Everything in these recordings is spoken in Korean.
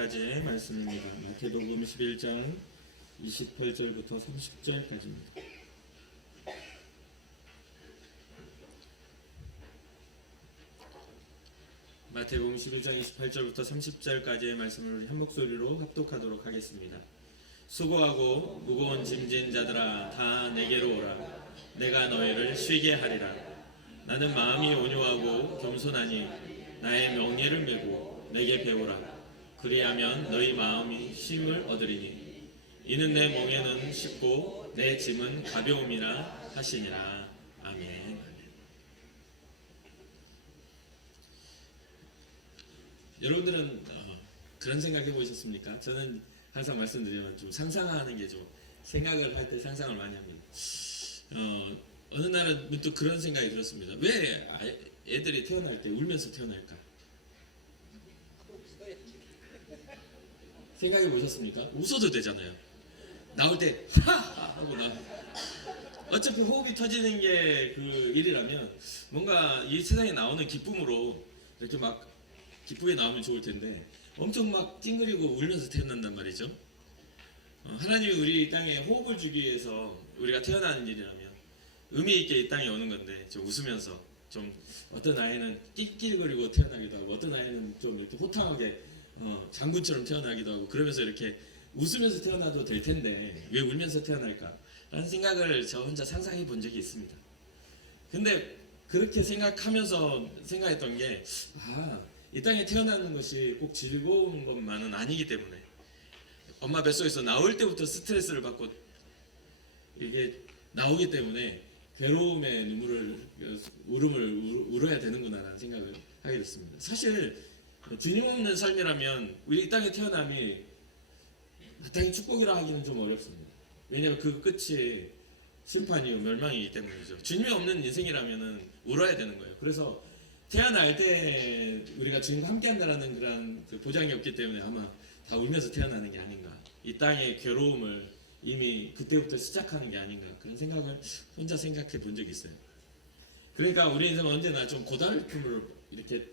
10절까지의 말씀입니다. 마태복음 11장 28절부터 30절까지입니다. 마태복음 11장 28절부터 30절까지의 말씀을 우리 한 목소리로 합독하도록 하겠습니다. 수고하고 무거운 짐진 자들아 다 내게로 오라. 내가 너희를 쉬게 하리라. 나는 마음이 온유하고 겸손하니 나의 명예를 메고 내게 배우라. 그리하면 너희 마음이 쉼을 얻으리니 이는 내 멍에는 쉽고 내 짐은 가벼움이라 하시니라. 아멘. 여러분들은 그런 생각 해보셨습니까? 저는 항상 말씀드리면 좀 상상하는 게 좀 생각을 할 때 상상을 많이 합니다. 어느 날은 문득 그런 생각이 들었습니다. 왜 애들이 태어날 때 울면서 태어날까? 생각해 보셨습니까? 웃어도 되잖아요. 나올 때 하하 하고 어차피 호흡이 터지는 게 그 일이라면 뭔가 이 세상에 나오는 기쁨으로 이렇게 막 기쁘게 나오면 좋을 텐데 엄청 막 찡그리고 울면서 태어난단 말이죠. 하나님이 우리 땅에 호흡을 주기 위해서 우리가 태어나는 일이라면 의미 있게 이 땅에 오는 건데 좀 웃으면서 좀 어떤 아이는 낄낄거리고 태어나기도 하고 어떤 아이는 좀 이렇게 호탕하게 장군처럼 태어나기도 하고 그러면서 이렇게 웃으면서 태어나도 될 텐데 왜 울면서 태어날까? 라는 생각을 저 혼자 상상해 본 적이 있습니다. 근데 그렇게 생각하면서 생각했던 게 이 땅에 태어나는 것이 꼭 즐거운 것만은 아니기 때문에 엄마 뱃속에서 나올 때부터 스트레스를 받고 이게 나오기 때문에 괴로움의 울음을 울어야 되는구나라는 생각을 하게 됐습니다. 사실 주님 없는 삶이라면 우리 이 땅에 태어남이 마땅히 축복이라 하기는 좀 어렵습니다. 왜냐하면 그 끝이 심판이고 멸망이기 때문이죠. 주님이 없는 인생이라면 울어야 되는 거예요. 그래서 태어날 때 우리가 주님과 함께한다라는 그런 보장이 없기 때문에 아마 다 울면서 태어나는 게 아닌가. 이 땅의 괴로움을 이미 그때부터 시작하는 게 아닌가. 그런 생각을 혼자 생각해 본 적이 있어요. 그러니까 우리 인생은 언제나 좀 고달픔을 이렇게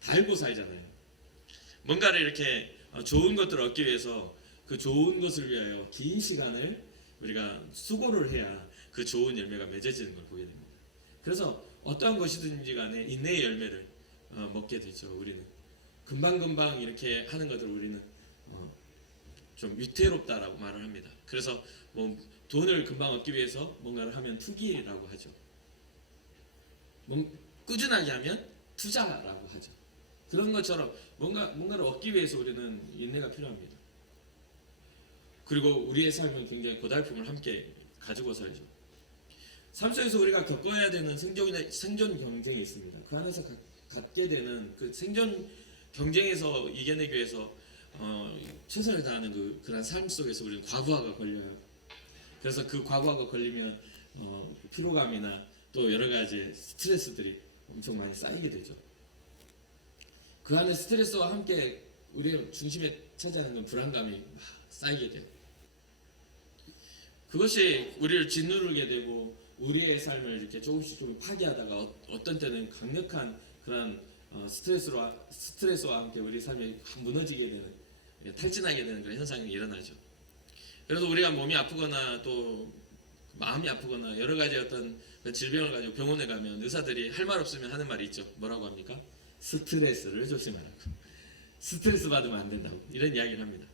달고 살잖아요. 뭔가를 이렇게 좋은 것들을 얻기 위해서 그 좋은 것을 위하여 긴 시간을 우리가 수고를 해야 그 좋은 열매가 맺어지는 걸 보게 됩니다. 그래서 어떠한 것이든지 간에 인내의 열매를 먹게 되죠. 우리는 금방금방 이렇게 하는 것을 우리는 좀 위태롭다라고 말을 합니다. 그래서 뭐 돈을 금방 얻기 위해서 뭔가를 하면 투기라고 하죠. 꾸준하게 하면 투자라고 하죠. 그런 것처럼 뭔가를 얻기 위해서 우리는 인내가 필요합니다. 그리고 우리의 삶은 굉장히 고달픔을 함께 가지고 살죠. 삶 속에서 우리가 겪어야 되는 생존 경쟁이 있습니다. 그 안에서 갖게 되는 그 생존 경쟁에서 이겨내기 위해서 최선을 다하는 그런 삶 속에서 우리는 과부하가 걸려요. 그래서 그 과부하가 걸리면 피로감이나 또 여러 가지 스트레스들이 엄청 많이 쌓이게 되죠. 그 안에 스트레스와 함께 우리의 중심에 차지하는 불안감이 막 쌓이게 돼요. 그것이 우리를 짓누르게 되고 우리의 삶을 이렇게 조금씩 파괴하다가 어떤 때는 강력한 그런 스트레스와 함께 우리 삶이 무너지게 되는, 탈진하게 되는 그런 현상이 일어나죠. 그래서 우리가 몸이 아프거나 또 마음이 아프거나 여러 가지 어떤 질병을 가지고 병원에 가면 의사들이 할 말 없으면 하는 말이 있죠. 뭐라고 합니까? 스트레스를 조심하라고. 스트레스 받으면 안 된다고 이런 이야기를 합니다.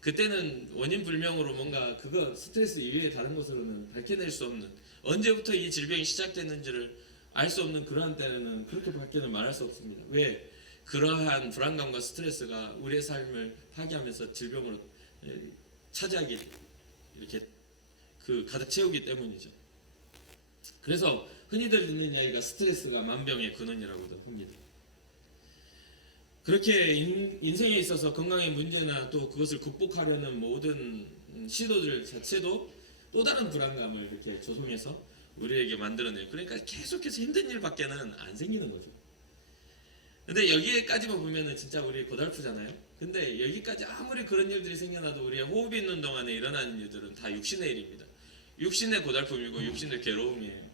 그때는 원인 불명으로 뭔가 그거 스트레스 이외에 다른 것으로는 밝혀낼 수 없는 언제부터 이 질병이 시작됐는지를 알 수 없는 그러한 때는 그렇게밖에는 말할 수 없습니다. 왜? 그러한 불안감과 스트레스가 우리의 삶을 파괴하면서 질병으로 차지하기 이렇게 가득 채우기 때문이죠. 그래서 흔히들 듣는 이야기가 스트레스가 만병의 근원이라고도 합니다. 그렇게 인생에 있어서 건강의 문제나 또 그것을 극복하려는 모든 시도들 자체도 또 다른 불안감을 이렇게 조성해서 우리에게 만들어내요. 그러니까 계속해서 힘든 일밖에는 안 생기는 거죠. 근데 여기까지만 보면은 진짜 우리 고달프잖아요. 근데 여기까지 아무리 그런 일들이 생겨나도 우리의 호흡이 있는 동안에 일어나는 일들은 다 육신의 일입니다. 육신의 고달픔이고 육신의 괴로움이에요.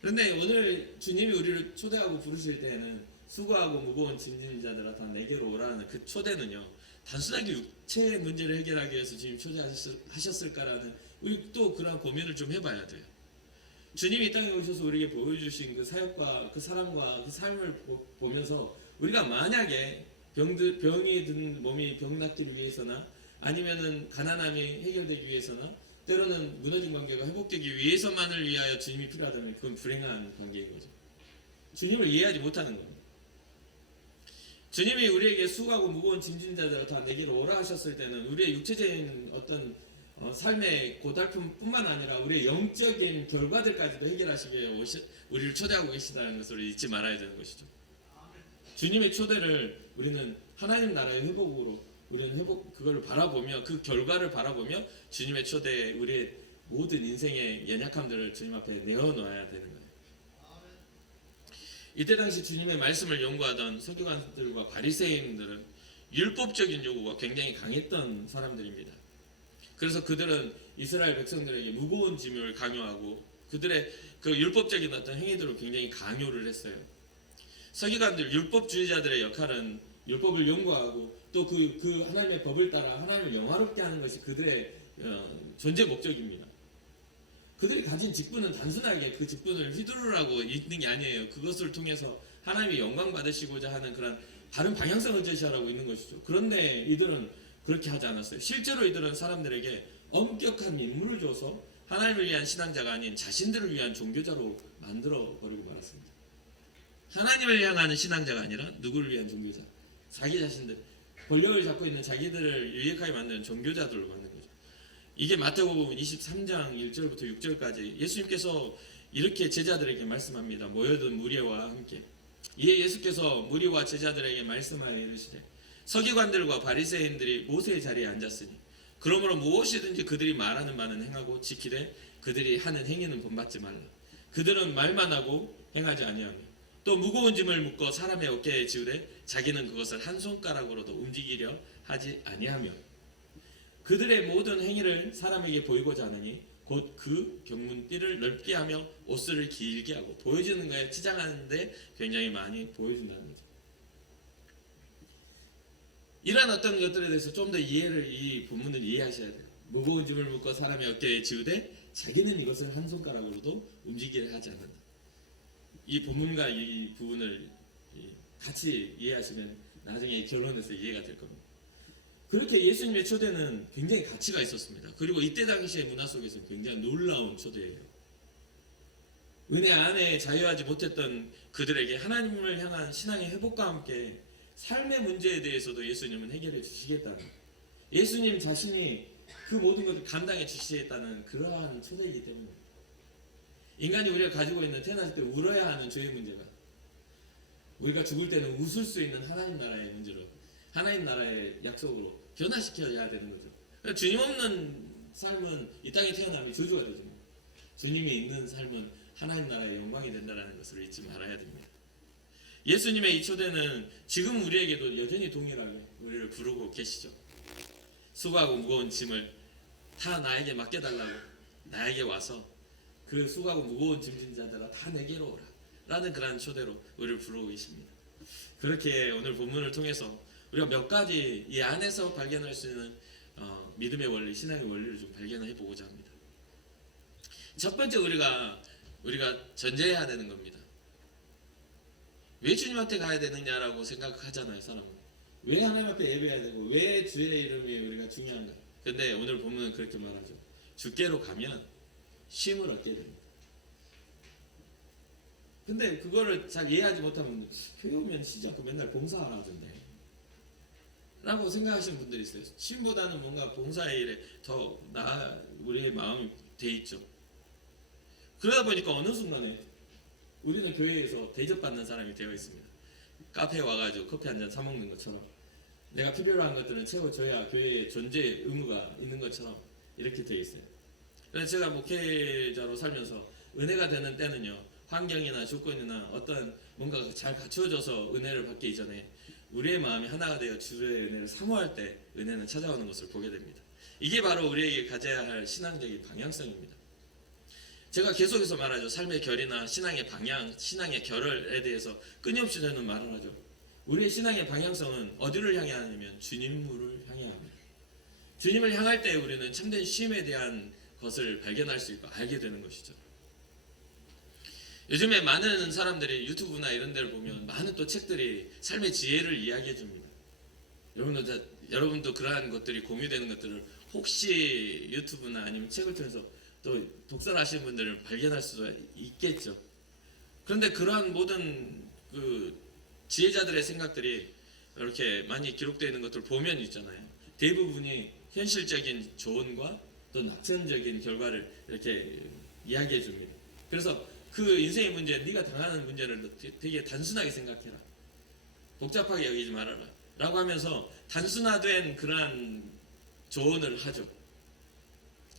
그런데 오늘 주님이 우리를 초대하고 부르실 때에는 수고하고 무거운 짐진 자들아 다 내게로 오라는 그 초대는요, 단순하게 육체의 문제를 해결하기 위해서 주님 초대하셨을까라는 우리 또 그런 고민을 좀 해봐야 돼요. 주님이 이 땅에 오셔서 우리에게 보여주신 그 사역과 그 사랑과 그 삶을 보면서 우리가 만약에 병이 든 몸이 병 낫기를 위해서나 아니면은 가난함이 해결되기 위해서나 때로는 무너진 관계가 회복되기 위해서만을 위하여 주님이 필요하다면 그건 불행한 관계인 거죠. 주님을 이해하지 못하는 겁니다. 주님이 우리에게 수고하고 무거운 짐진 자들을 다 내게로 오라 하셨을 때는 우리의 육체적인 어떤 삶의 고달픔뿐만 아니라 우리의 영적인 결과들까지도 해결하시기 위해 우리를 초대하고 계시다는 것을 잊지 말아야 되는 것이죠. 주님의 초대를 우리는 하나님 나라의 회복으로 우리는 그걸 바라보며 그 결과를 바라보며 주님의 초대에 우리의 모든 인생의 연약함들을 주님 앞에 내어놓아야 되는 거예요. 이때 당시 주님의 말씀을 연구하던 서기관들과 바리새인들은 율법적인 요구가 굉장히 강했던 사람들입니다. 그래서 그들은 이스라엘 백성들에게 무거운 짐을 강요하고 그들의 그 율법적인 어떤 행위들을 굉장히 강요를 했어요. 서기관들 율법주의자들의 역할은 율법을 연구하고 또 그 하나님의 법을 따라 하나님을 영화롭게 하는 것이 그들의 존재 목적입니다. 그들이 가진 직분은 단순하게 그 직분을 휘두르라고 있는 게 아니에요. 그것을 통해서 하나님이 영광 받으시고자 하는 그런 다른 방향성을 제시하라고 있는 것이죠. 그런데 이들은 그렇게 하지 않았어요. 실제로 이들은 사람들에게 엄격한 임무를 줘서 하나님을 위한 신앙자가 아닌 자신들을 위한 종교자로 만들어 버리고 말았습니다. 하나님을 향하는 신앙자가 아니라 누구를 위한 종교자? 자기 자신들, 권력을 잡고 있는 자기들을 유익하게 만드는 종교자들로 만든 거죠. 이게 마태복음 23장 1절부터 6절까지 예수님께서 이렇게 제자들에게 말씀합니다. 모여든 무리와 함께. 이에 예수께서 무리와 제자들에게 말씀하여 이르시되 서기관들과 바리새인들이 모세의 자리에 앉았으니 그러므로 무엇이든지 그들이 말하는 바는 행하고 지키되 그들이 하는 행위는 본받지 말라. 그들은 말만 하고 행하지 아니하며 또 무거운 짐을 묶어 사람의 어깨에 지우되 자기는 그것을 한 손가락으로도 움직이려 하지 아니하며 그들의 모든 행위를 사람에게 보이고자 하느니 곧 그 경문띠를 넓게 하며 옷을 길게 하고 보여주는 거에 치장하는데 굉장히 많이 보여준다는 거죠. 이러한 어떤 것들에 대해서 좀 더 이 본문을 이해하셔야 돼요. 무거운 짐을 묶어 사람의 어깨에 지우되 자기는 이것을 한 손가락으로도 움직이려 하지 않는다. 이 본문과 이 부분을 같이 이해하시면 나중에 결론에서 이해가 될 겁니다. 그렇게 예수님의 초대는 굉장히 가치가 있었습니다. 그리고 이때 당시의 문화 속에서 굉장히 놀라운 초대예요. 은혜 안에 자유하지 못했던 그들에게 하나님을 향한 신앙의 회복과 함께 삶의 문제에 대해서도 예수님은 해결해 주시겠다는, 예수님 자신이 그 모든 것을 감당해 주시겠다는 그러한 초대이기 때문에 인간이 우리가 가지고 있는 태어났을 때 울어야 하는 죄의 문제가 우리가 죽을 때는 웃을 수 있는 하나님 나라의 문제로, 하나님 나라의 약속으로 변화시켜야 되는 거죠. 그러니까 주님 없는 삶은 이 땅에 태어나면 저주가 되죠. 주님이 있는 삶은 하나님 나라의 영광이 된다는 것을 잊지 말아야 됩니다. 예수님의 이 초대는 지금 우리에게도 여전히 동일하게 우리를 부르고 계시죠. 수고하고 무거운 짐을 다 나에게 맡겨달라고, 나에게 와서 그 수고하고 무거운 짐진 자들아 다 내게로 오라 라는 그런 초대로 우리를 부르고 계십니다. 그렇게 오늘 본문을 통해서 우리가 몇 가지 이 안에서 발견할 수 있는 믿음의 원리, 신앙의 원리를 좀 발견해 보고자 합니다. 첫 번째 우리가 전제해야 되는 겁니다. 왜 주님한테 가야 되느냐라고 생각하잖아요, 사람은. 왜 하나님 앞에 예배해야 되고 왜 주의 이름이 우리가 중요한가. 근데 오늘 본문은 그렇게 말하죠. 주께로 가면 쉼을 얻게 됩니다. 근데 그거를 잘 이해하지 못하면 교회 오면 쉬지 않고 맨날 봉사하던데 라고 생각하시는 분들이 있어요. 쉼보다는 뭔가 봉사의 일에 더 우리의 마음이 돼 있죠. 그러다 보니까 어느 순간에 우리는 교회에서 대접받는 사람이 되어 있습니다. 카페에 와가지고 커피 한잔 사먹는 것처럼 내가 필요로 한 것들은 채워줘야 교회에 존재 의무가 있는 것처럼 이렇게 되어 있어요. 그래서 제가 목회자로 살면서 은혜가 되는 때는요, 환경이나 조건이나 어떤 뭔가가 잘 갖추어져서 은혜를 받기 이전에 우리의 마음이 하나가 되어 주의 은혜를 사모할 때 은혜는 찾아오는 것을 보게 됩니다. 이게 바로 우리에게 가져야 할 신앙적인 방향성입니다. 제가 계속해서 말하죠. 삶의 결이나 신앙의 방향, 신앙의 결에 대해서 끊임없이 저는 말을 하죠. 우리의 신앙의 방향성은 어디를 향해 하냐면 주님을 향해 합니다. 주님을 향할 때 우리는 참된 쉼에 대한 것을 발견할 수 있고 알게 되는 것이죠. 요즘에 많은 사람들이 유튜브나 이런 데를 보면 많은 또 책들이 삶의 지혜를 이야기해 줍니다. 여러분도 그러한 것들이 공유되는 것들을 혹시 유튜브나 아니면 책을 통해서 또 독서를 하시는 분들은 발견할 수도 있겠죠. 그런데 그러한 모든 그 지혜자들의 생각들이 이렇게 많이 기록되어 있는 것들을 보면 있잖아요. 대부분이 현실적인 조언과 또 낙천적인 결과를 이렇게 이야기해 줍니다. 그래서 그 인생의 문제, 네가 당하는 문제를 되게 단순하게 생각해라. 복잡하게 여기지 말아라. 라고 하면서 단순화된 그러한 조언을 하죠.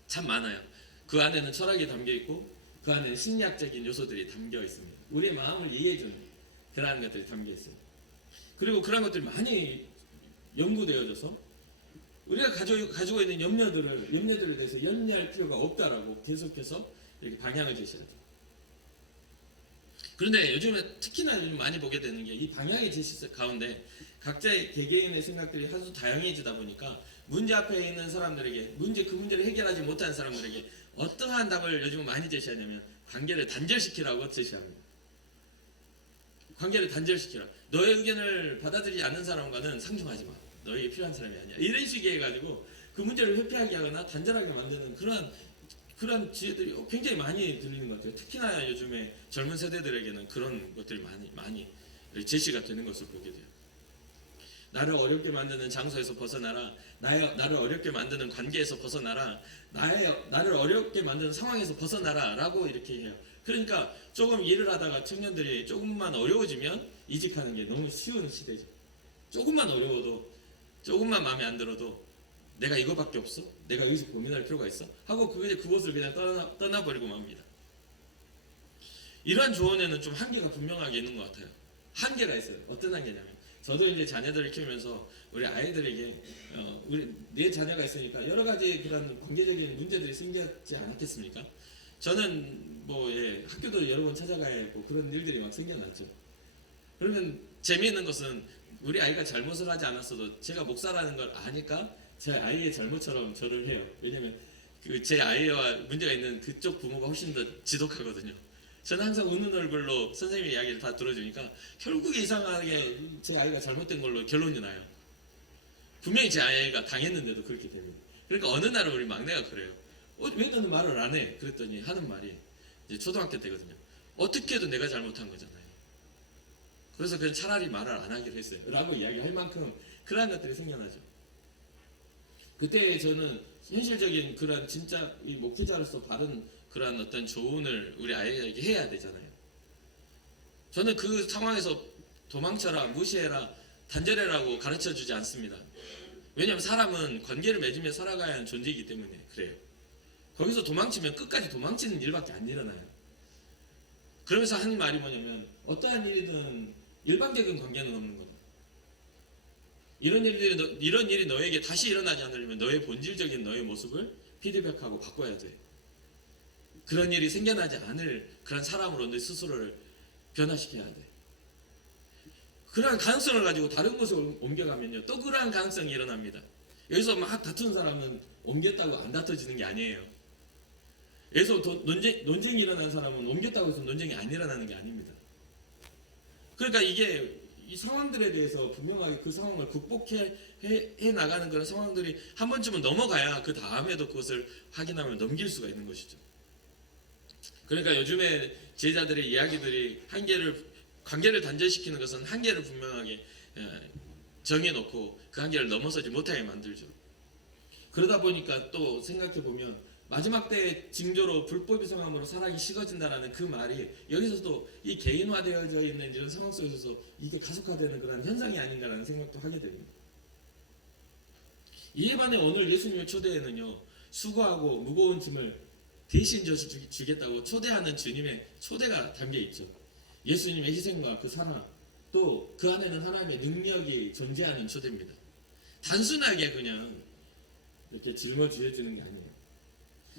참 많아요. 그 안에는 철학이 담겨 있고 그 안에는 심리학적인 요소들이 담겨 있습니다. 우리의 마음을 이해해주는 그러한 것들이 담겨 있어요. 그리고 그런 것들이 많이 연구되어져서 우리가 가지고 있는 염려들에 대해서 염려할 필요가 없다라고 계속해서 이렇게 방향을 제시하죠. 그런데 요즘에 특히나 요즘 많이 보게 되는 게 이 방향의 제시 가운데 각자의 개개인의 생각들이 하도 다양해지다 보니까 문제 앞에 있는 사람들에게 그 문제를 해결하지 못하는 사람들에게 어떠한 답을 요즘 많이 제시하냐면 관계를 단절시키라고 제시합니다. 관계를 단절시키라. 너의 의견을 받아들이지 않는 사람과는 상종하지 마. 너에게 필요한 사람이 아니야. 이런 식의 해가지고 그 문제를 회피하게 하거나 단절하게 만드는 그런 지혜들이 굉장히 많이 들리는 것 같아요. 특히나 요즘에 젊은 세대들에게는 그런 것들이 많이 제시가 되는 것을 보게 돼요. 나를 어렵게 만드는 장소에서 벗어나라. 나를 어렵게 만드는 관계에서 벗어나라. 나를 어렵게 만드는 상황에서 벗어나라 라고 이렇게 해요. 그러니까 조금 일을 하다가 청년들이 조금만 어려워지면 이직하는 게 너무 쉬운 시대죠. 조금만 어려워도, 조금만 마음에 안 들어도 내가 이거밖에 없어? 내가 여기서 고민할 필요가 있어? 하고 그곳을 그냥 떠나버리고 맙니다. 이러한 조언에는 좀 한계가 분명하게 있는 것 같아요. 한계가 있어요. 어떤 한계냐면 저도 이제 자녀들을 키우면서 우리 아이들에게 내 자녀가 있으니까 여러 가지 그런 관계적인 문제들이 생겼지 않았겠습니까? 저는 학교도 여러 번 찾아가야 했고 그런 일들이 막 생겨났죠. 그러면 재미있는 것은 우리 아이가 잘못을 하지 않았어도 제가 목사라는 걸 아니까 제 아이의 잘못처럼 저를 해요. 왜냐면 제 아이와 문제가 있는 그쪽 부모가 훨씬 더 지독하거든요. 저는 항상 웃는 얼굴로 선생님의 이야기를 다 들어주니까 결국에 이상하게 제 아이가 잘못된 걸로 결론이 나요. 분명히 제 아이가 당했는데도 그렇게 됩니다. 그러니까 어느 날은 우리 막내가 그래요. 왜 너는 말을 안 해? 그랬더니 하는 말이 이제 초등학교 때거든요. 어떻게 해도 내가 잘못한 거잖아요. 그래서 그냥 차라리 말을 안 하기로 했어요. 라고 이야기할 만큼 그러한 것들이 생겨나죠. 그때 저는 현실적인 그런 진짜 이 목회자로서 받은 그런 어떤 조언을 우리 아이에게 해야 되잖아요. 저는 그 상황에서 도망쳐라, 무시해라, 단절해라고 가르쳐 주지 않습니다. 왜냐하면 사람은 관계를 맺으며 살아가야 하는 존재이기 때문에 그래요. 거기서 도망치면 끝까지 도망치는 일밖에 안 일어나요. 그러면서 하는 말이 뭐냐면 어떠한 일이든 일방적인 관계는 없는 거다. 이런 일이 너에게 다시 일어나지 않으려면 너의 본질적인 너의 모습을 피드백하고 바꿔야 돼. 그런 일이 생겨나지 않을 그런 사람으로 내 스스로를 변화시켜야 돼. 그러한 가능성을 가지고 다른 곳으로 옮겨가면요 또 그러한 가능성이 일어납니다. 여기서 막 다투는 사람은 옮겼다고 안 다투지는 게 아니에요. 여기서 논쟁이 일어난 사람은 옮겼다고 해서 논쟁이 안 일어나는 게 아닙니다. 그러니까 이게 이 상황들에 대해서 분명하게 그 상황을 극복해 나가는 그런 상황들이 한 번쯤은 넘어가야 그 다음에도 그것을 확인하면 넘길 수가 있는 것이죠. 그러니까 요즘에 제자들의 이야기들이 관계를 단절시키는 것은 한계를 분명하게 정해놓고 그 한계를 넘어서지 못하게 만들죠. 그러다 보니까 또 생각해보면 마지막 때의 징조로 불법의 성함으로 사랑이 식어진다라는 그 말이 여기서도 이 개인화되어져 있는 이런 상황 속에서 이게 가속화되는 그런 현상이 아닌가라는 생각도 하게 됩니다. 이에 반해 오늘 예수님의 초대에는요 수고하고 무거운 짐을 대신 주겠다고 초대하는 주님의 초대가 담겨 있죠. 예수님의 희생과 그 사랑 또 그 안에는 하나님의 능력이 존재하는 초대입니다. 단순하게 그냥 이렇게 짊어지어지는 게 아니에요.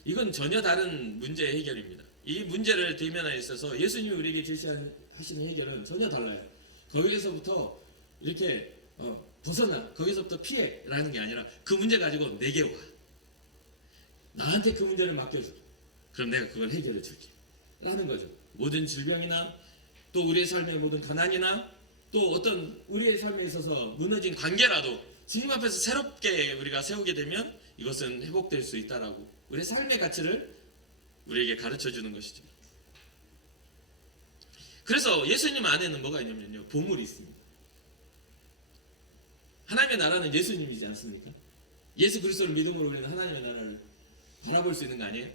이건 전혀 다른 문제의 해결입니다. 이 문제를 대면에 있어서 예수님이 우리에게 제시하시는 해결은 전혀 달라요. 거기에서부터 이렇게 벗어나, 거기서부터 피해라는 게 아니라 그 문제 가지고 내게 와. 나한테 그 문제를 맡겨줘. 그럼 내가 그걸 해결해 줄게. 라는 거죠. 모든 질병이나 또 우리의 삶의 모든 가난이나 또 어떤 우리의 삶에 있어서 무너진 관계라도 주님 앞에서 새롭게 우리가 세우게 되면 이것은 회복될 수 있다라고 우리의 삶의 가치를 우리에게 가르쳐 주는 것이죠. 그래서 예수님 안에는 뭐가 있냐면요, 보물이 있습니다. 하나님의 나라는 예수님이지 않습니까? 예수 그리스도를 믿음으로 우리는 하나님의 나라를 바라볼 수 있는 거 아니에요?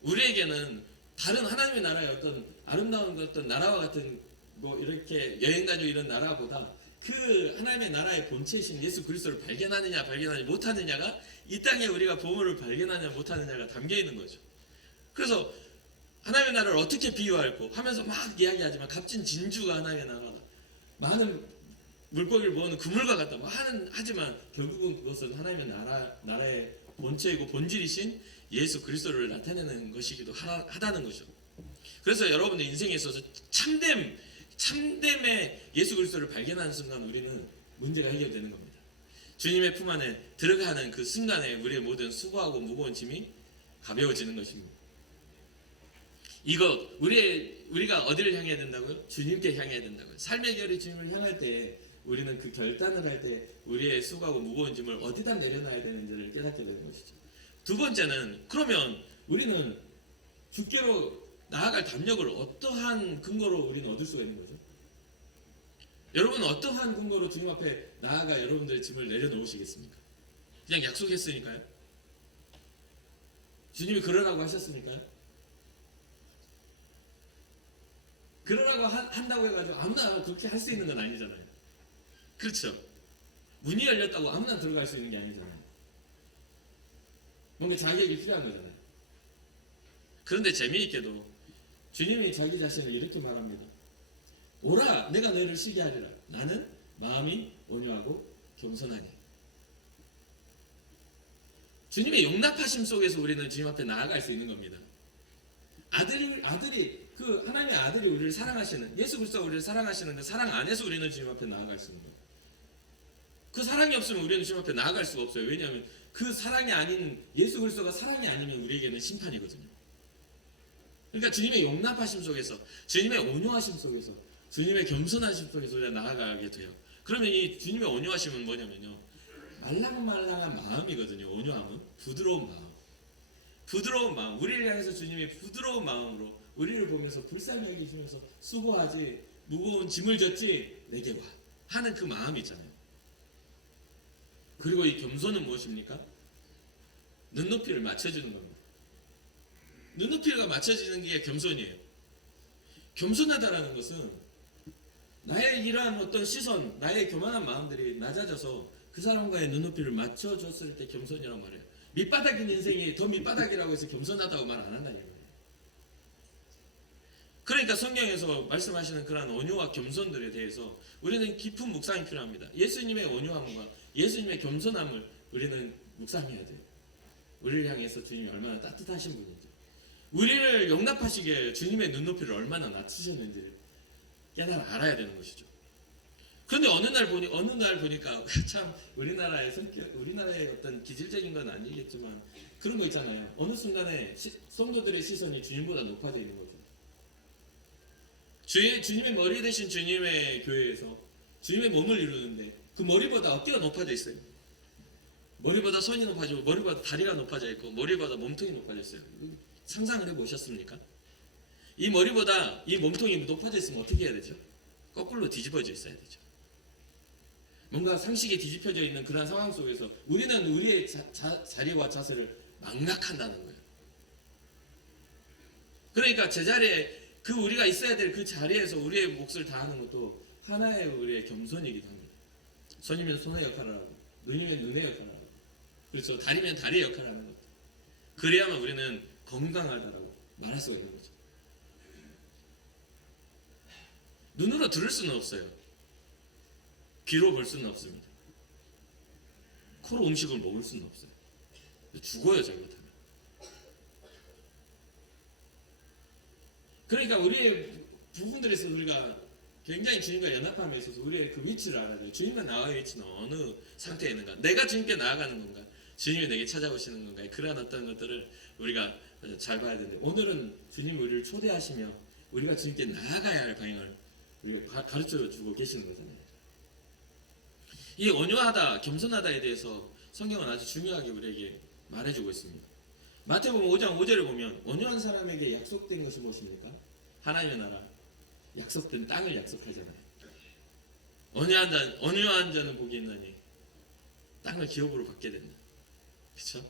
우리에게는 다른 하나님의 나라의 어떤 아름다운 어떤 나라와 같은 뭐 이렇게 여행 다니고 이런 나라보다 그 하나님의 나라의 본체이신 예수 그리스도를 발견하느냐 발견하지 못하느냐가 이 땅에 우리가 보물을 발견하느냐 못하느냐가 담겨 있는 거죠. 그래서 하나님의 나라를 어떻게 비유할고 하면서 막 이야기하지만 값진 진주가 하나님의 나라다, 많은 물고기를 모으는 그물과 같다 하지만 결국은 그것은 하나님의 나라의 본체이고 본질이신 예수 그리스도를 나타내는 것이기도 하다는 거죠. 그래서 여러분의 인생에 있어서 참됨의 예수 그리스도를 발견하는 순간 우리는 문제가 해결되는 겁니다. 주님의 품 안에 들어가는 그 순간에 우리의 모든 수고하고 무거운 짐이 가벼워지는 것입니다. 이거 우리가 어디를 향해야 된다고요? 주님께 향해야 된다고요. 삶의 결이 주님을 향할 때 우리는 그 결단을 할 때 우리의 수고하고 무거운 짐을 어디다 내려놔야 되는지를 깨닫게 되는 것이죠. 두 번째는, 그러면 우리는 주께로 나아갈 담력을 어떠한 근거로 우리는 얻을 수가 있는 거죠? 여러분은 어떠한 근거로 주님 앞에 나아가 여러분들의 짐을 내려놓으시겠습니까? 그냥 약속했으니까요? 주님이 그러라고 하셨으니까요? 그러라고 한다고 해가지고 아무나 그렇게 할 수 있는 건 아니잖아요. 그렇죠? 문이 열렸다고 아무나 들어갈 수 있는 게 아니잖아요. 뭔가 자격이 필요한 거잖아요. 그런데 재미있게도 주님이 자기 자신을 이렇게 말합니다. 오라, 내가 너희를 쉬게 하리라. 나는 마음이 온유하고 겸손하니. 주님의 용납하심 속에서 우리는 주님 앞에 나아갈 수 있는 겁니다. 아들이 그 하나님의 아들이 우리를 사랑하시는, 예수 그리스도가 우리를 사랑하시는 그 사랑 안에서 우리는 주님 앞에 나아갈 수 있는 거예요. 그 사랑이 없으면 우리는 주님 앞에 나아갈 수가 없어요. 왜냐하면 그 사랑이 아닌, 예수 그리스도가 사랑이 아니면 우리에게는 심판이거든요. 그러니까 주님의 용납하심 속에서, 주님의 온유하심 속에서, 주님의 겸손하심 속에서 우리가 나아가게 돼요. 그러면 이 주님의 온유하심은 뭐냐면요, 말랑말랑한 마음이거든요. 온유함은 부드러운 마음. 부드러운 마음, 우리를 향해서 주님이 부드러운 마음으로 우리를 보면서 불쌍히 여기시면서 수고하지, 무거운 짐을 졌지, 내게 와 하는 그 마음이 있잖아요. 그리고 이 겸손은 무엇입니까? 눈높이를 맞춰주는 겁니다. 눈높이가 맞춰지는 게 겸손이에요. 겸손하다라는 것은 나의 이러한 어떤 시선, 나의 교만한 마음들이 낮아져서 그 사람과의 눈높이를 맞춰줬을 때 겸손이라고 말해요. 밑바닥인 인생이 더 밑바닥이라고 해서 겸손하다고 말 안 한다는 거예요. 그러니까 성경에서 말씀하시는 그러한 온유와 겸손들에 대해서 우리는 깊은 묵상이 필요합니다. 예수님의 온유함과 예수님의 겸손함을 우리는 묵상해야 돼요. 우리를 향해서 주님이 얼마나 따뜻하신 분인지, 우리를 용납하시기에 주님의 눈높이를 얼마나 낮추셨는지 깨달아 알아야 되는 것이죠. 그런데 어느 날 보니까 참 우리나라의 성격, 우리나라의 어떤 기질적인 건 아니겠지만 그런 거 있잖아요. 어느 순간에 성도들의 시선이 주님보다 높아져 있는 거죠. 주님의 머리 대신 주님의 교회에서 주님의 몸을 이루는데 그 머리보다 어깨가 높아져 있어요. 머리보다 손이 높아지고 머리보다 다리가 높아져 있고 머리보다 몸통이 높아져 있어요. 상상을 해보셨습니까? 이 머리보다 이 몸통이 높아져 있으면 어떻게 해야 되죠? 거꾸로 뒤집어져 있어야 되죠. 뭔가 상식이 뒤집혀져 있는 그런 상황 속에서 우리는 우리의 자리와 자세를 망각한다는 거예요. 그러니까 제자리에 그 우리가 있어야 될 그 자리에서 우리의 몫을 다하는 것도 하나의 우리의 겸손이기도 합니다. 손이면 손의 역할을 하고, 눈이면 눈의 역할을 하고, 그렇죠. 다리면 다리의 역할을 하는 것도. 그래야만 우리는 건강하다라고 말할 수가 있는 거죠. 눈으로 들을 수는 없어요. 귀로 볼 수는 없습니다. 코로 음식을 먹을 수는 없어요. 죽어요, 잘못하면. 그러니까 우리의 부분들에서 우리가 굉장히 주님과 연합함에 있어서 우리의 그 위치를 알아야 돼요. 주님과 나와의 위치는 어느 상태에 있는가? 내가 주님께 나아가는 건가? 주님이 내게 찾아오시는 건가? 그러한 어떤 것들을 우리가 잘 봐야 되는데, 오늘은 주님이 우리를 초대하시며 우리가 주님께 나아가야 할 방향을 우리가 가르쳐 주고 계시는 거잖아요. 이 온유하다, 겸손하다에 대해서 성경은 아주 중요하게 우리에게 말해주고 있습니다. 마태복음 5장 5절을 보면 온유한 사람에게 약속된 것이 무엇입니까? 하나님의 나라, 약속된 땅을 약속하잖아요. 온유한 자는 복이 있나니 땅을 기업으로 받게 된다. 그렇죠?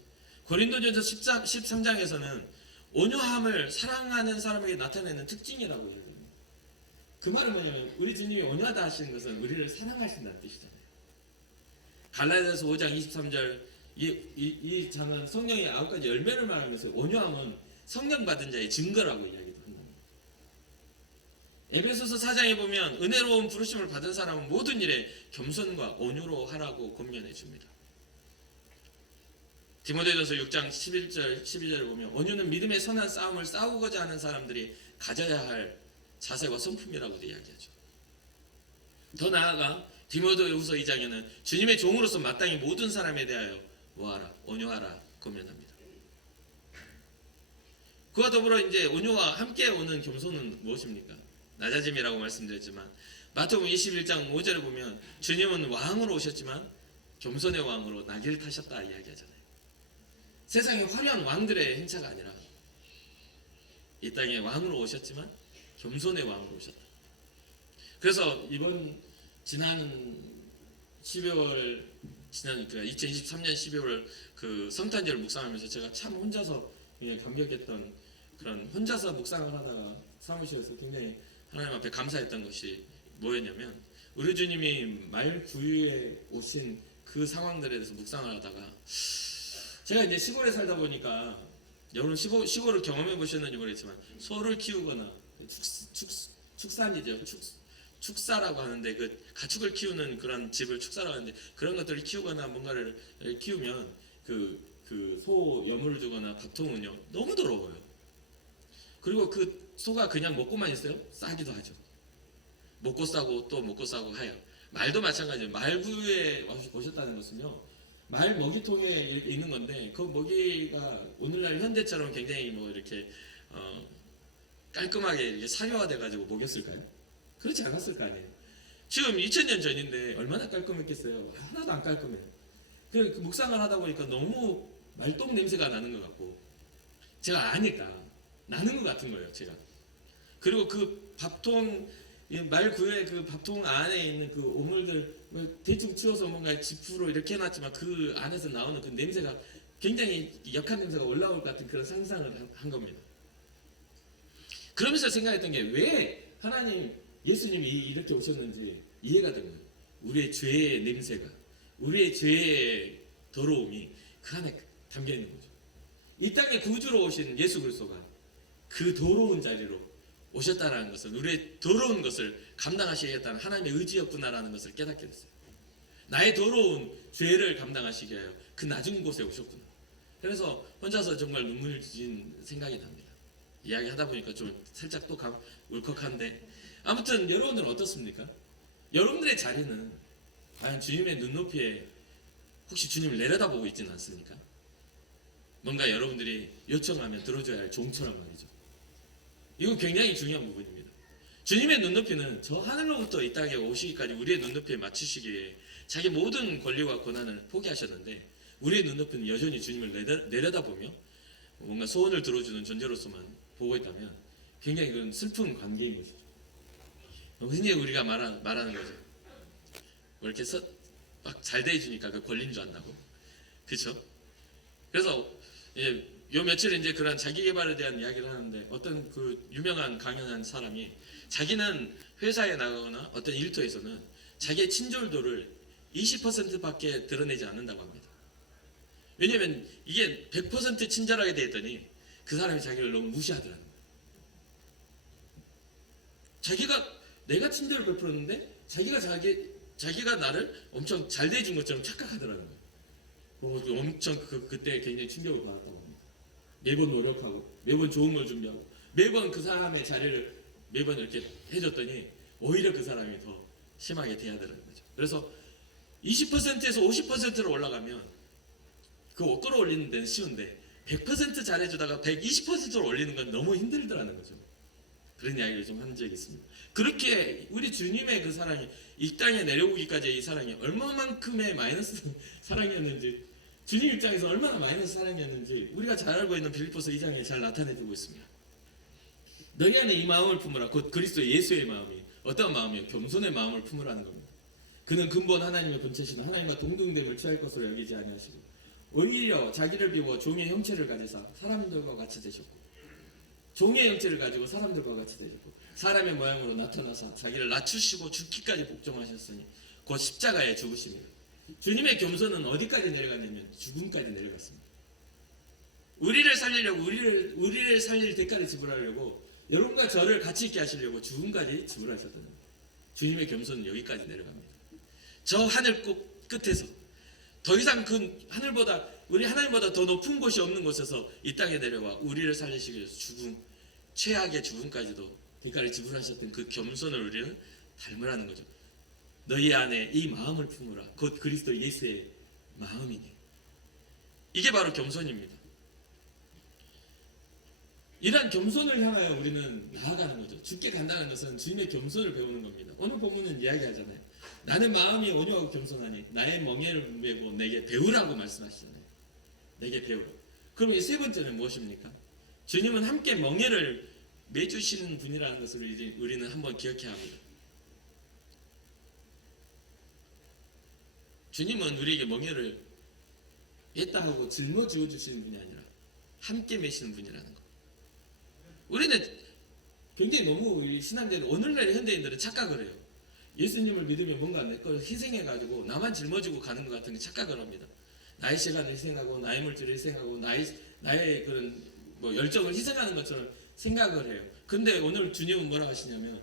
고린도전서 13장에서는 온유함을 사랑하는 사람에게 나타내는 특징이라고 얘기합니다. 그 말은 뭐냐면 우리 주님이 온유하다 하시는 것은 우리를 사랑하신다는 뜻이잖아요. 갈라디아서 5장 23절 이 장은 성령의 9가지 열매를 말하면서 온유함은 성령 받은 자의 증거라고 이야기도 한다. 에베소서 4장에 보면 은혜로운 부르심을 받은 사람은 모든 일에 겸손과 온유로 하라고 권면해 줍니다. 디모데전서 6장 11절 12절을 보면 온유는 믿음의 선한 싸움을 싸우고자 하는 사람들이 가져야 할 자세와 성품이라고도 이야기하죠. 더 나아가 디모데후서 2장에는 주님의 종으로서 마땅히 모든 사람에 대하여 뭐하라? 온유하라 권면합니다. 그와 더불어 이제 온유와 함께 오는 겸손은 무엇입니까? 낮아짐이라고 말씀드렸지만 마태복음 21장 5절을 보면 주님은 왕으로 오셨지만 겸손의 왕으로 나귀를 타셨다 이야기하잖아요. 세상의 화려한 왕들의 행차가 아니라 이 땅에 왕으로 오셨지만 겸손의 왕으로 오셨다. 그래서 지난 12월 지난 2023년 12월 그 성탄절을 묵상하면서 제가 참 혼자서 그냥 감격했던 그런 혼자서 묵상을 하다가 사무실에서 굉장히 하나님 앞에 감사했던 것이 뭐였냐면 우리 주님이 말구유에 오신 그 상황들에 대해서 묵상을 하다가 제가 이제 시골에 살다 보니까 여러분 시골을 경험해 보셨는지 모르겠지만 소를 키우거나 축산이죠. 축사라고 하는데 그 가축을 키우는 그런 집을 축사라고 하는데 그런 것들을 키우거나 뭔가를 키우면 그 소 여물을 주거나 밥통은요 너무 더러워요. 그리고 그 소가 그냥 먹고만 있어요? 싸기도 하죠. 먹고 싸고 또 먹고 싸고 해요. 말도 마찬가지예요. 말구유에 오셨다는 것은요 말 먹이통에 있는 건데 그 먹이가 오늘날 현대처럼 굉장히 뭐 이렇게 깔끔하게 이렇게 사료화돼 가지고 먹였을까요? 그렇지 않았을 거 아니에요. 지금 2000년 전인데 얼마나 깔끔했겠어요. 하나도 안 깔끔해요. 그 묵상을 하다 보니까 너무 말똥 냄새가 나는 것 같고 제가 아니까 나는 것 같은 거예요. 제가. 그리고 그 밥통 말구에 그 밥통 안에 있는 그 오물들 대충 치워서 뭔가 지프로 이렇게 해놨지만 그 안에서 나오는 그 냄새가 굉장히 역한 냄새가 올라올 것 같은 그런 상상을 한 겁니다. 그러면서 생각했던 게 왜 하나님 예수님이 이렇게 오셨는지 이해가 된 거예요. 우리의 죄의 냄새가 우리의 죄의 더러움이 그 안에 담겨 있는 거죠. 이 땅에 구주로 오신 예수 그리스도가 그 더러운 자리로 오셨다는 것은 우리의 더러운 것을 감당하시겠다는 하나님의 의지였구나라는 것을 깨닫게 됐어요. 나의 더러운 죄를 감당하시기 위하여 그 낮은 곳에 오셨구나. 그래서 혼자서 정말 눈물을 지은 생각이 납니다. 이야기하다 보니까 좀 살짝 또 울컥한데 아무튼 여러분들은 어떻습니까? 여러분들의 자리는 과연 주님의 눈높이에 혹시 주님을 내려다보고 있지는 않습니까? 뭔가 여러분들이 요청하면 들어줘야 할 종처럼 말이죠. 이건 굉장히 중요한 부분입니다. 주님의 눈높이는 저 하늘로부터 이 땅에 오시기까지 우리의 눈높이에 맞추시기 위해 자기 모든 권리와 권한을 포기하셨는데 우리의 눈높이는 여전히 주님을 내려다보며 뭔가 소원을 들어주는 존재로서만 보고 있다면 굉장히 그런 슬픈 관계인 것이죠. 흔히 우리가 말하는 거죠. 뭐 이렇게 막 잘 대해주니까 그 권리인 줄 안다고. 그렇죠? 그래서 요 며칠 이제 그런 자기 개발에 대한 이야기를 하는데 어떤 그 유명한 강연한 사람이 자기는 회사에 나가거나 어떤 일터에서는 자기의 친절도를 20%밖에 드러내지 않는다고 합니다. 왜냐하면 이게 100% 친절하게 되었더니 그 사람이 자기를 너무 무시하더라는 거예요. 내가 친절을 베풀었는데 자기가 나를 엄청 잘 대해준 것처럼 착각하더라는 거예요. 엄청 그때 굉장히 충격을 받았다고 합니다. 매번 노력하고 매번 좋은 걸 준비하고 매번 그 사람의 자리를 매번 이렇게 해줬더니 오히려 그 사람이 더 심하게 대하더라는 거죠. 그래서 20%에서 50%로 올라가면 그 끌어올리는 데는 쉬운데 100% 잘해주다가 120%로 올리는 건 너무 힘들더라는 거죠. 그런 이야기를 좀 한 적이 있습니다. 그렇게 우리 주님의 그 사랑이 이 땅에 내려오기까지의 이 사랑이 얼마만큼의 마이너스 사랑이었는지, 주님 입장에서 얼마나 마이너스 사랑이었는지 우리가 잘 알고 있는 빌립보서 2장에 잘 나타내주고 있습니다. 너희 안에 이 마음을 품으라. 곧 그리스도 예수의 마음이 어떤 마음이요? 겸손의 마음을 품으라는 겁니다. 그는 근본 하나님의 본체시나 하나님과 동등됨을 취할 것으로 여기지 아니하시고 오히려 자기를 비워 종의 형체를 가지사 사람들과 같이 되셨고, 종의 형체를 가지고 사람들과 같이 되셨고 사람의 모양으로 나타나사 자기를 낮추시고 죽기까지 복종하셨으니 곧 십자가에 죽으십니다. 주님의 겸손은 어디까지 내려갔냐면 죽음까지 내려갔습니다. 우리를 살리려고 우리를 살릴 대가를 지불하려고 여러분과 저를 같이 있게 하시려고 죽음까지 지불하셨다는 거예요. 주님의 겸손은 여기까지 내려갑니다. 저 하늘 끝에서 더 이상 그 하늘보다 우리 하나님보다 더 높은 곳이 없는 곳에서 이 땅에 내려와 우리를 살리시기 위해서 죽음, 최악의 죽음까지도 대가를 지불하셨던 그 겸손을 우리는 닮으라는 거죠. 너희 안에 이 마음을 품으라. 곧 그리스도 예수의 마음이니. 이게 바로 겸손입니다. 이러한 겸손을 향하여 우리는 나아가는 거죠. 죽게 간다는 것은 주님의 겸손을 배우는 겁니다. 오늘 본문은 이야기하잖아요. 나는 마음이 온유하고 겸손하니 나의 멍에를 메고 내게 배우라고 말씀하시잖아요. 내게 배우라. 그럼 이 세 번째는 무엇입니까? 주님은 함께 멍에를 매주시는 분이라는 것을 우리는 한번 기억해야 합니다. 주님은 우리에게 멍에를 했다 하고 짊어지어 주시는 분이 아니라 함께 매시는 분이라는 것. 우리는 굉장히 너무 신앙된 오늘날 현대인들은 착각을 해요. 예수님을 믿으면 뭔가 내 걸 희생해가지고 나만 짊어지고 가는 것 같은 착각을 합니다. 나의 시간을 희생하고 나의 물질을 희생하고 나의 그런 열정을 희생하는 것처럼 생각을 해요. 근데 오늘 주님은 뭐라 하시냐면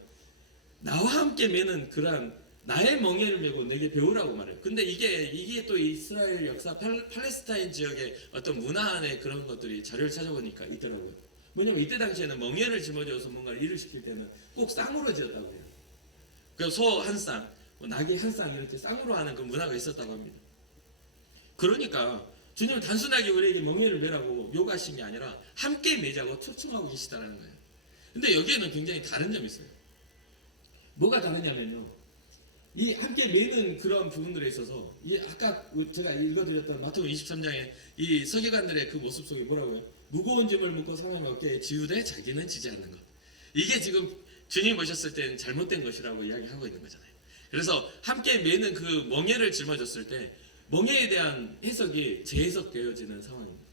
나와 함께 매는 그러한 나의 멍에를 메고 내게 배우라고 말해요. 근데 이게 또 이스라엘 역사 팔레스타인 지역의 어떤 문화 안에 그런 것들이 자료를 찾아보니까 있더라고요. 뭐냐면 이때 당시에는 멍에를 짊어져서 뭔가를 일을 시킬 때는 꼭 쌍으로 지었다고 해요. 그 소 한 쌍, 나귀 한 쌍 이렇게 쌍으로 하는 그 문화가 있었다고 합니다. 그러니까 주님은 단순하게 우리에게 멍에를 매라고 요구하신 게 아니라 함께 매자고 초청하고 계시다는 거예요. 근데 여기에는 굉장히 다른 점이 있어요. 뭐가 다르냐면요. 이 함께 매는 그런 부분들에 있어서 이 아까 제가 읽어드렸던 마태복음 23장의 이 서기관들의 그 모습 속에 뭐라고요? 무거운 짐을 묶고 사람의 어깨에 지우되 자기는 지지 않는 것. 이게 지금 주님 오셨을 때는 잘못된 것이라고 이야기하고 있는 거잖아요. 그래서 함께 매는 그 멍에를 짊어졌을 때 멍에에 대한 해석이 재해석되어지는 상황입니다.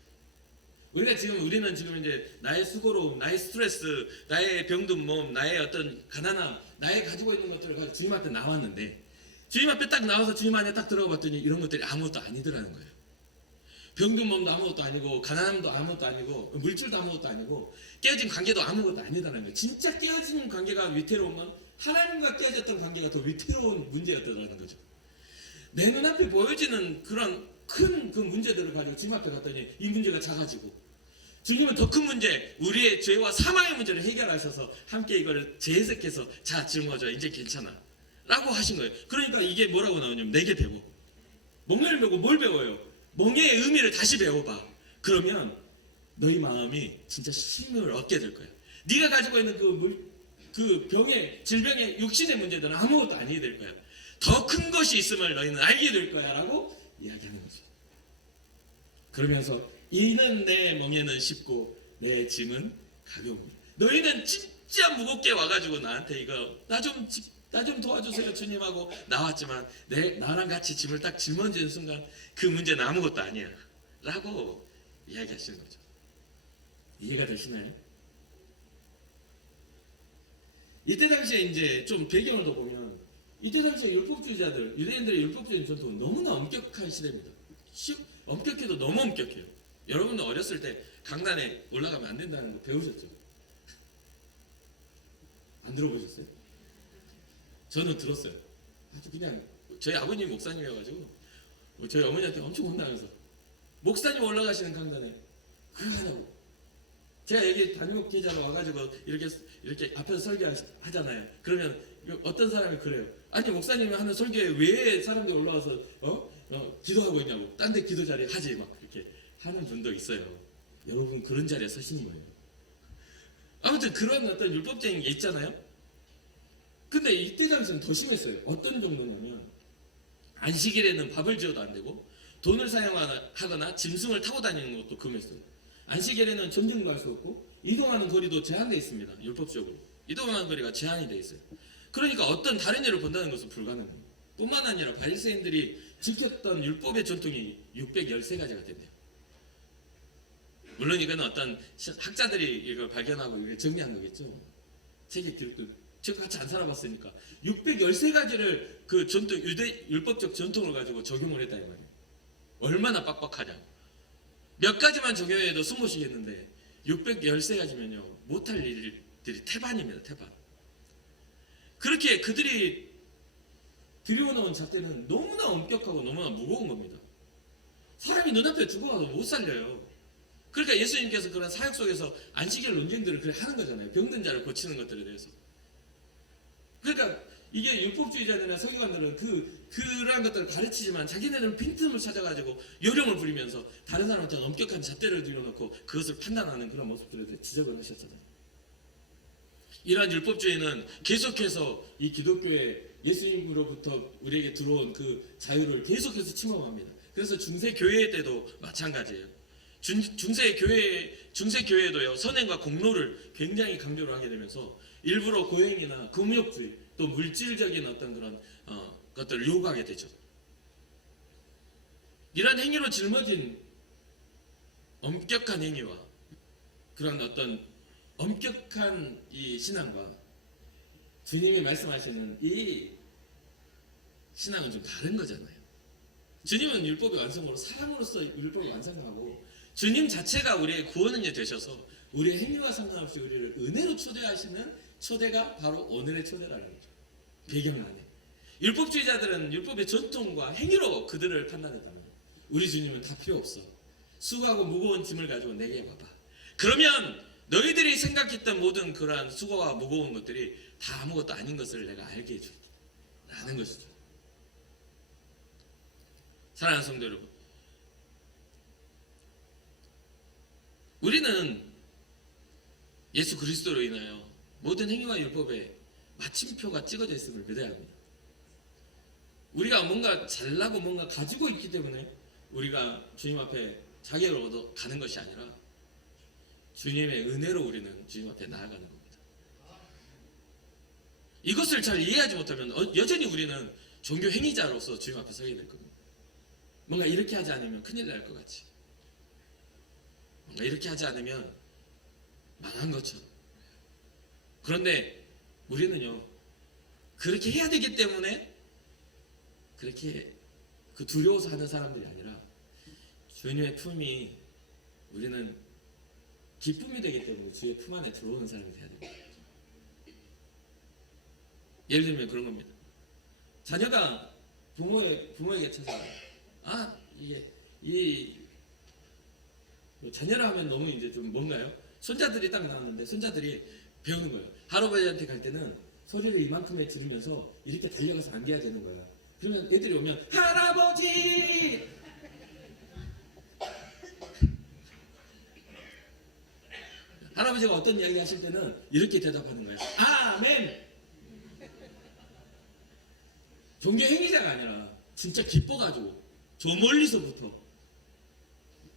우리는 지금 이제 나의 수고로움, 나의 스트레스, 나의 병든 몸, 나의 어떤 가난함, 나의 가지고 있는 것들을 가지고 주님 앞에 나왔는데 주님 앞에 딱 나와서 주님 안에 딱 들어가 봤더니 이런 것들이 아무것도 아니더라는 거예요. 병든 몸도 아무것도 아니고 가난함도 아무것도 아니고 물질도 아무것도 아니고 깨어진 관계도 아무것도 아니다라는 거예요. 진짜 깨어진 관계가 위태로운 건 하나님과 깨어졌던 관계가 더 위태로운 문제였다는 거죠. 내 눈앞에 보여지는 그런 큰 그 문제들을 가지고 주님 앞에 갔더니 이 문제가 작아지고 주님은 더 큰 문제, 우리의 죄와 사망의 문제를 해결하셔서 함께 이거를 재해석해서 자 짊어져 이제 괜찮아 라고 하신 거예요. 그러니까 이게 뭐라고 나오냐면 내게 배워. 멍에를 배우고 뭘 배워요? 멍에의 의미를 다시 배워봐. 그러면 너희 마음이 진짜 힘을 얻게 될 거야. 네가 가지고 있는 그 병의 질병의 육신의 문제들은 아무것도 아니게 될 거야. 더 큰 것이 있음을 너희는 알게 될 거야 라고 이야기하는 거죠. 그러면서 이는 내 멍에는 쉽고 내 짐은 가벼웁니다. 너희는 진짜 무겁게 와가지고 나한테 이거 나 좀 도와주세요 주님하고 나왔지만 나랑 같이 짐을 딱 짊어지는 순간 그 문제는 아무것도 아니야 라고 이야기하시는 거죠. 이해가 되시나요? 이때 당시에 이제 좀 배경을 더 보면 이때 당시에 율법주의자들, 유대인들의 율법주의 전통은 너무나 엄격한 시대입니다. 엄격해도 너무 엄격해요. 여러분도 어렸을 때 강단에 올라가면 안 된다는 거 배우셨죠? 안 들어보셨어요? 저는 들었어요. 아주 그냥 저희 아버님 목사님이어가지고 저희 어머니한테 엄청 혼나면서 목사님 올라가시는 강단에 그거 하라고 제가 여기 단임 기자로 와가지고 이렇게 앞에서 설교하잖아요. 그러면 어떤 사람이 그래요. 아니 목사님이 하는 설교에 왜 사람들이 올라와서 기도하고 있냐고. 딴 데 기도 자리 하지 막 그렇게 하는 분도 있어요. 여러분 그런 자리에 서시는 거예요. 아무튼 그런 어떤 율법적인 게 있잖아요. 근데 이때 당시는 더 심했어요. 어떤 정도냐면 안식일에는 밥을 지어도 안 되고 돈을 사용하거나 짐승을 타고 다니는 것도 금했어요. 안식일에는 전쟁도 할 수 없고 이동하는 거리도 제한되어 있습니다. 율법적으로 이동하는 거리가 제한이 되어 있어요. 그러니까 어떤 다른 일을 본다는 것은 불가능해요. 뿐만 아니라 바리새인들이 지켰던 율법의 전통이 613가지가 됐네요. 물론 이거는 어떤 학자들이 이걸 발견하고 이걸 정리한 거겠죠. 책에 기록도 제가 같이 안 살아봤으니까 613가지를 그 전통 유대 율법적 전통을 가지고 적용을 했다 이 말이에요. 얼마나 빡빡하냐. 몇 가지만 적용해도 숨못 쉬겠는데 613가지면요 못할 일들이 태반입니다. 태반. 그렇게 그들이 들여놓은 잣대는 너무나 엄격하고 너무나 무거운 겁니다. 사람이 눈앞에 죽어가도 못 살려요. 그러니까 예수님께서 그런 사역 속에서 안식일 논쟁들을 그렇게 하는 거잖아요. 병든 자를 고치는 것들에 대해서. 그러니까 이게 율법주의자들이나 서기관들은 그러한 것들을 가르치지만 자기네들은 빈틈을 찾아가지고 요령을 부리면서 다른 사람한테 엄격한 잣대를 들여놓고 그것을 판단하는 그런 모습들에 대해 지적을 하셨잖아요. 이러한 율법주의는 계속해서 이 기독교의 예수님으로부터 우리에게 들어온 그 자유를 계속해서 침범합니다. 그래서 중세교회 때도 마찬가지예요. 중세교회도요 선행과 공로를 굉장히 강조를 하게 되면서 일부러 고행이나 금욕주의 또 물질적인 어떤 그런 것들을 요구하게 되죠. 이러한 행위로 짊어진 엄격한 행위와 그런 어떤 엄격한 이 신앙과 주님이 말씀하시는 이 신앙은 좀 다른 거잖아요. 주님은 율법의 완성으로 사람으로서 율법을 완성하고 주님 자체가 우리의 구원이 되셔서 우리의 행위와 상관없이 우리를 은혜로 초대하시는 초대가 바로 오늘의 초대라는 거죠. 배경 안에. 율법주의자들은 율법의 전통과 행위로 그들을 판단했다면 우리 주님은 다 필요 없어. 수고하고 무거운 짐을 가지고 내게 와봐. 그러면 너희들이 생각했던 모든 그러한 수고와 무거운 것들이 다 아무것도 아닌 것을 내가 알게 해줄게. 라는 것이죠. 사랑하는 성도 여러분, 우리는 예수 그리스도로 인하여 모든 행위와 율법에 마침표가 찍어져 있음을 믿어야 합니다. 우리가 뭔가 잘나고 뭔가 가지고 있기 때문에 우리가 주님 앞에 자격을 얻어 가는 것이 아니라 주님의 은혜로 우리는 주님 앞에 나아가는 겁니다. 이것을 잘 이해하지 못하면 여전히 우리는 종교 행위자로서 주님 앞에 서게 될 겁니다. 뭔가 이렇게 하지 않으면 큰일 날 것 같이, 뭔가 이렇게 하지 않으면 망한 것처럼. 그런데 우리는요 그렇게 해야 되기 때문에 그렇게 두려워서 하는 사람들이 아니라 주님의 품이 우리는 기쁨이 되기 때문에 주의 품 안에 들어오는 사람이 돼야 됩니다. 예를 들면 그런 겁니다. 자녀가 부모에게 찾아와요. 이 자녀라 하면 너무 이제 좀 뭔가요? 손자들이 딱 나왔는데 손자들이 배우는 거예요. 할아버지한테 갈 때는 소리를 이만큼에 지르면서 이렇게 달려가서 안겨야 되는 거야. 그러면 애들이 오면 할아버지! 할아버지가 어떤 이야기 하실 때는 이렇게 대답하는 거예요. 아멘! 종교 행위자가 아니라 진짜 기뻐가지고 저 멀리서부터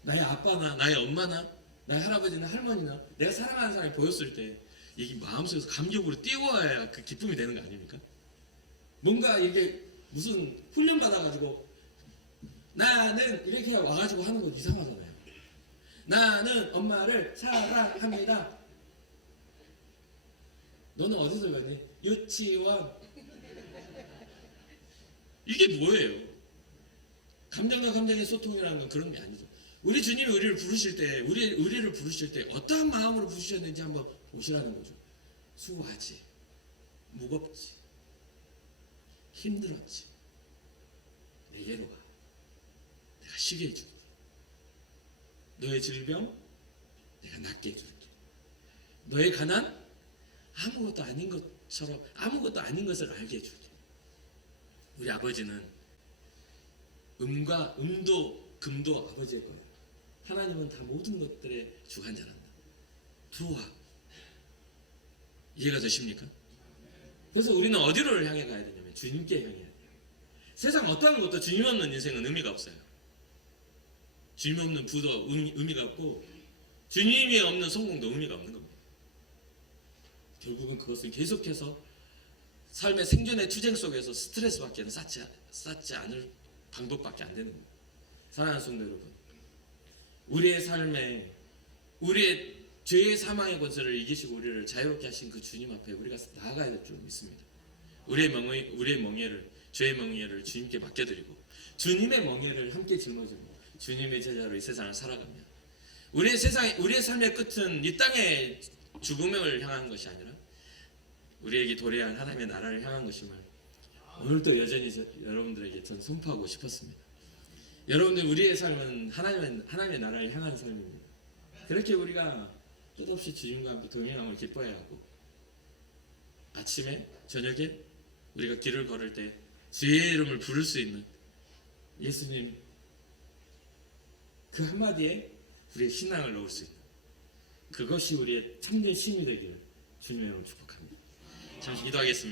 나의 아빠나 나의 엄마나 나의 할아버지나 할머니나 내가 사랑하는 사람이 보였을 때 이게 마음속에서 감격으로 띄워야 그 기쁨이 되는 거 아닙니까? 뭔가 이게 무슨 훈련 받아가지고 나는 이렇게 와가지고 하는 거 이상하잖아요. 나는 엄마를 사랑합니다. 너는 어디서 배웠니? 유치원. 이게 뭐예요? 감정과 감정의 소통이라는 건 그런 게 아니죠. 우리 주님이 우리를 부르실 때, 우리를 부르실 때 어떠한 마음으로 부르셨는지 한번 보시라는 거죠. 수고하지, 무겁지, 힘들었지, 내게로 와. 내가 쉬게 해줄게. 너의 질병 내가 낫게 해줄게. 너의 가난 아무것도 아닌 것처럼 아무것도 아닌 것을 알게 해주죠. 우리 아버지는 음도 금도 아버지의 거예요. 하나님은 다 모든 것들의 주관자란다. 부와 이해가 되십니까? 그래서 우리는 어디를 향해 가야 되냐면 주님께 향해야 돼요. 세상 어떠한 것도 주님 없는 인생은 의미가 없어요. 주님 없는 부도 의미가 없고 주님이 없는 성공도 의미가 없는 겁니다. 결국은 그것은 계속해서 삶의 생존의 투쟁 속에서 스트레스밖에 쌓지 않을 방법밖에 안 되는 겁니다. 사랑하는 성도 여러분, 우리의 삶에 우리의 죄의 사망의 권세를 이기시고 우리를 자유롭게 하신 그 주님 앞에 우리가 나아가야 될 줄 믿습니다. 우리의 멍에를 죄의 멍에를 주님께 맡겨드리고 주님의 멍에를 함께 짊어지고 주님의 제자로 이 세상을 살아갑니다. 우리의 삶의 끝은 이 땅의 죽음을 향한 것이 아니라 우리에게 도래한 하나님의 나라를 향한 것임을 오늘도 여전히 여러분들에게 전 선포하고 싶었습니다. 여러분들 우리의 삶은 하나님의 나라를 향하는 삶입니다. 그렇게 우리가 끝없이 주님과 함께 동행함을 기뻐해야 하고 아침에 저녁에 우리가 길을 걸을 때 주의 이름을 부를 수 있는 예수님 그 한마디에 우리의 신앙을 넣을 수 있는 그것이 우리의 참된 신이 되기를 주님의 이름으로 축복합니다. 잠시 기도하겠습니다.